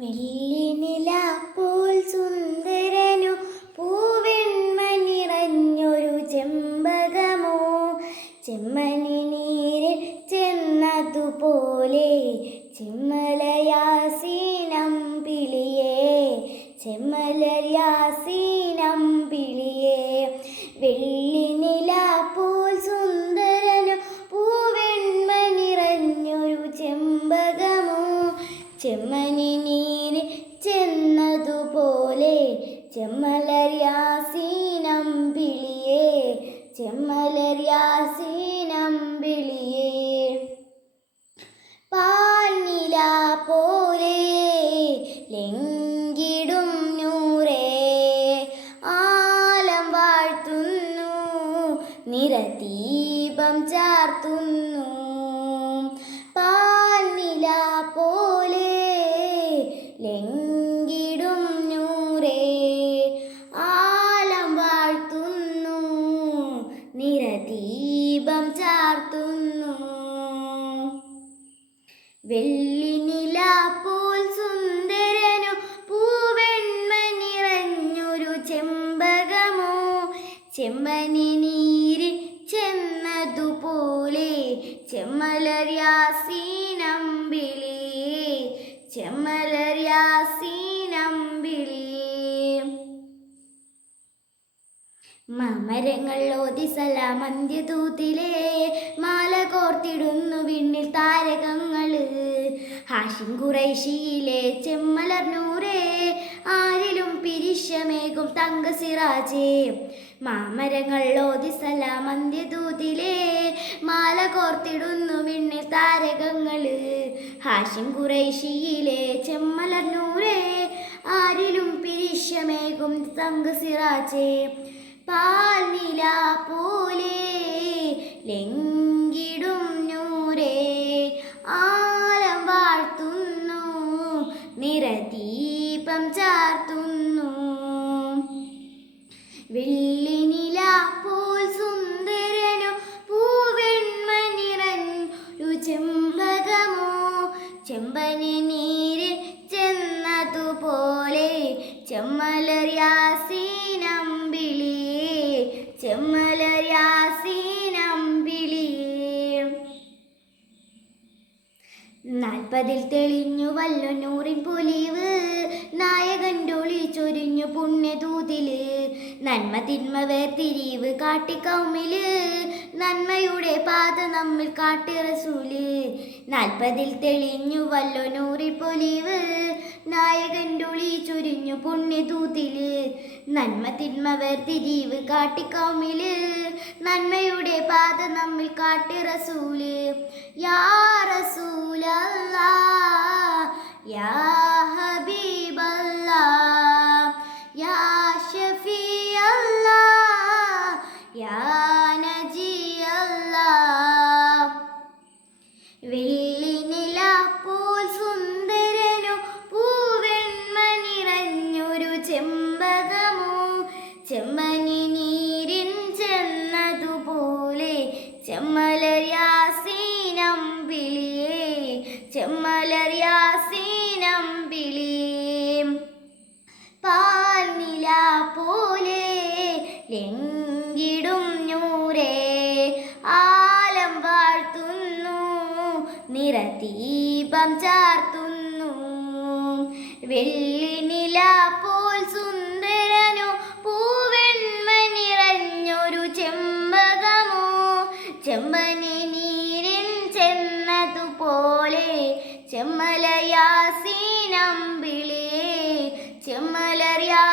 വെള്ളിനിലാപ്പോൾ സുന്ദരനു പൂവെണ്മ നിറഞ്ഞൊരു ചെമ്പകമോ? ചെമ്മനി നീരിൽ ചെന്നതുപോലെ ചെമ്മലയാസീനം പിളിയേ. ചെമ്മലയാസീനം ചെമ്മലര്യാസീനം വിളിയേ ചെമ്മലര്യാസീനം വിളിയേ. പാനില പോലെ ലംഘിടും നൂറേ ആലം വാഴ്ത്തുന്നു നിരദീപം ചാർത്തുന്നു. വെള്ളിനില പോൽ സുന്ദരനു പൂവെൺമ നിറഞ്ഞൊരു ചെമ്പകമോ? ചെമ്മനി നീരിൽ ചെന്നതുപോലെ ചെമ്മലര്യാസീനം വിളിയേ മാമരങ്ങൾ ഓതി സലാമന്ത്യതൂത്തിലെ മാല കോർത്തിടുന്നു വിണ്ണിൽ താരകങ്ങൾ ഹാഷിം ചെമ്മലർ നൂറേ ആരിലും പിരിശമേകും തങ്ക സിറാജേ മാമരങ്ങൾ ഓതി സലാമന്ത്യതൂത്തിലെ മാല കോർത്തിടുന്നു വിണ്ണിൽ താരകങ്ങൾ. ഹാഷിം ചെമ്മലർ നൂറേ ആരിലും പിരിശമേകും തങ്ക സിറാജേ പാൽ നില പോലെ ലംഘിടും ചെമ്പനി നാൽപ്പതിൽ തെളിഞ്ഞു വല്ലോ നൂറിൻ പൊലിവ്. നായകൻ ടോളി ചൊരിഞ്ഞു പുണ്യതൂതിൽ. നന്മ തിന്മ വേർതിരിവ് കാട്ടിക്കൗമിൽ. നന്മയുടെ പാത നമ്മിൽ കാട്ടി റസൂൽ നാൽപ്പതിൽ തെളിഞ്ഞു വല്ലോ നൂറിൻ പൊലിവ്. നായകൻ ടോളി ചൊരിഞ്ഞു പുണ്യതൂതിൽ. നന്മ തിന്മ വേർതിരിവ് കാട്ടിക്കൗമിൽ. പാത നമ്മിൽ കാട്ടി റസൂൽ. യാ റസൂലല്ലാ യാ ഹബീബല്ലാ യാ ഷഫീഅല്ലാ യാ നജിയല്ലാ വെള്ളിനില പോൽ സുന്ദരനു നിറഞ്ഞൊരു ചെമ്പകമോ ചെമ്മനി ചെമ്മലര്യാസീനം വിളിയേ പാൽനില പോലെ ലംഘിടും ആലം വാഴ്ത്തുന്നു നിറദീപം ചാർത്തുന്നു. വെള്ളി നില സുന്ദരനു ചെമ്മലയാസീനം വിളിയേ ചെമ്മലറിയാ